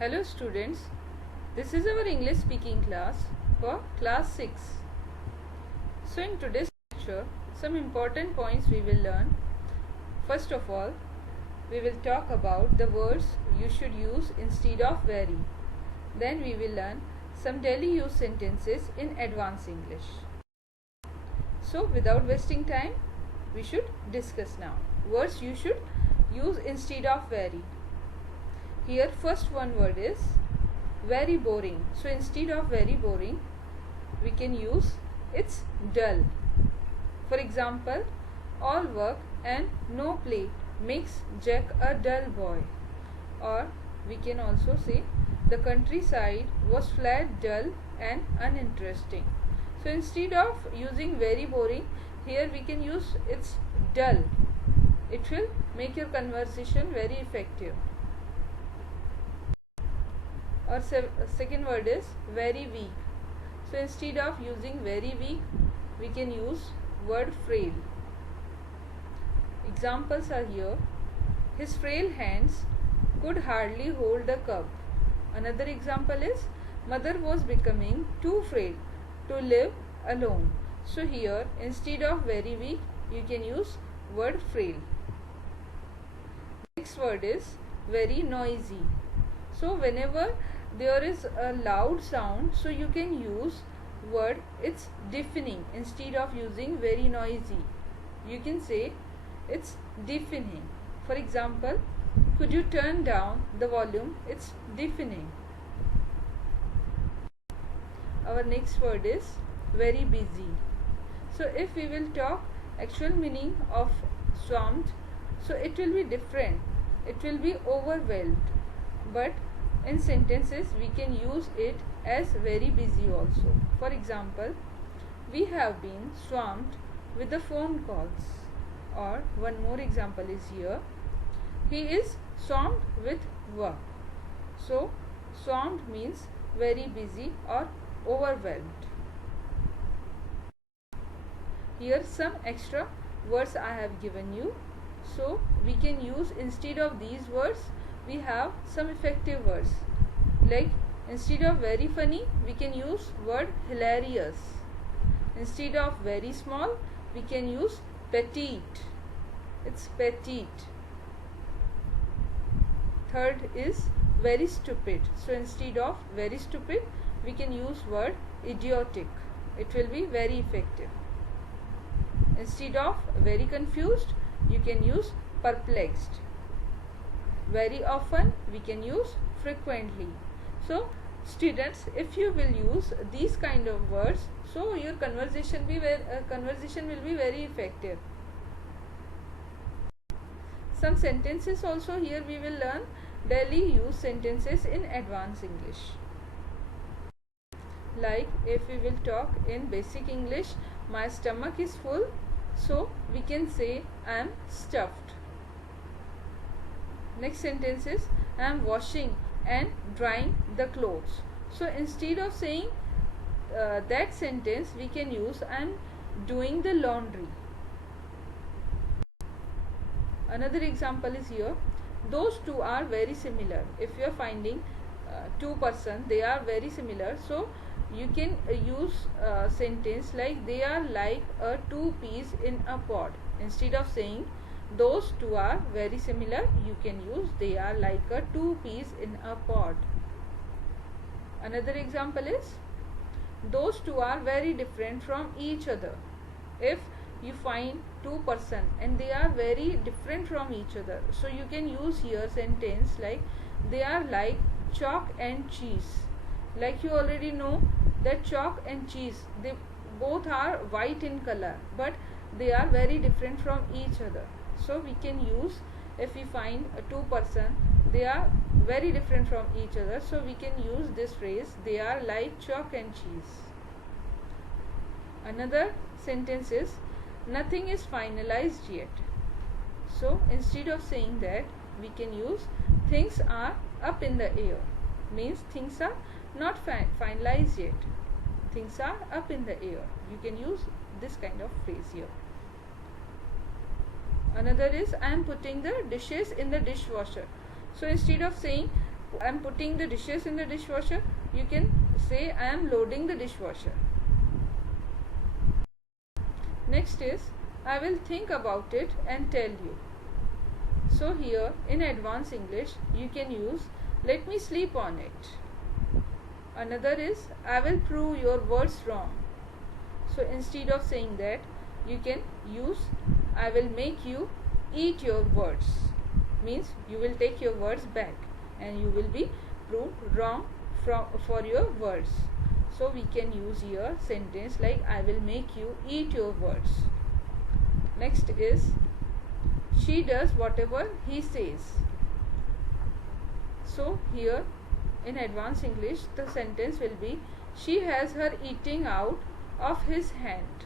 Hello students, this is our English speaking class for class 6. So in today's lecture, some important points we will learn. First of all, we will talk about the words you should use instead of very. Then we will learn some daily use sentences in advanced English. So without wasting time, we should discuss now. Words you should use instead of very. Here first one word is very boring. So instead of very boring, we can use it's dull. For example, all work and no play makes Jack a dull boy. Or we can also say the countryside was flat, dull and uninteresting. So instead of using very boring, here we can use it's dull. It will make your conversation very effective. Our second word is very weak. So instead of using very weak, we can use word frail. Examples are here. His frail hands could hardly hold a cup. Another example is mother was becoming too frail to live alone. So here instead of very weak, you can use word frail. Next word is very noisy. So whenever there is a loud sound, so you can use word it's deafening instead of using very noisy. You can say it's deafening. For example, could you turn down the volume? It's deafening. Our next word is very busy. So if we will talk actual meaning of swamped, so it will be different. It will be overwhelmed. But in sentences, we can use it as very busy also. For example, we have been swamped with the phone calls. Or one more example is here. He is swamped with work. So, swamped means very busy or overwhelmed. Here some extra words I have given you. So, we can use instead of these words, we have some effective words. Like instead of very funny, we can use word hilarious. Instead of very small, we can use petite. It's petite. Third is very stupid. So instead of very stupid, we can use word idiotic. It will be very effective. Instead of very confused, you can use perplexed. Very often, we can use frequently. So students, if you will use these kind of words, so your conversation will be very effective. Some sentences also here we will learn daily use sentences in advanced English. Like if we will talk in basic English, my stomach is full, so we can say I am stuffed. Next sentence is I am washing and drying the clothes. So instead of saying that sentence, we can use I am doing the laundry. Another example is here. Those two are very similar. If you are finding two persons, they are very similar. So you can use sentence like they are like a two peas in a pod. Instead of saying those two are very similar, you can use they are like a two peas in a pod. Another example is those two are very different from each other. If you find two persons and they are very different from each other, so you can use here sentence like they are like chalk and cheese. Like you already know that chalk and cheese, they both are white in color, but they are very different from each other. So we can use, if we find two persons, they are very different from each other, so we can use this phrase they are like chalk and cheese. Another sentence is nothing is finalized yet. So instead of saying that, we can use things are up in the air. Means things are not finalized yet. Things are up in the air. You can use this kind of phrase here. Another is I am putting the dishes in the dishwasher. So instead of saying I am putting the dishes in the dishwasher, you can say I am loading the dishwasher. Next is I will think about it and tell you. So here in advanced English you can use let me sleep on it. Another is I will prove your words wrong. So instead of saying that, you can use I will make you eat your words. Means you will take your words back and you will be proved wrong for your words. So we can use here sentence like I will make you eat your words. Next is she does whatever he says. So here in advanced English the sentence will be she has her eating out of his hand.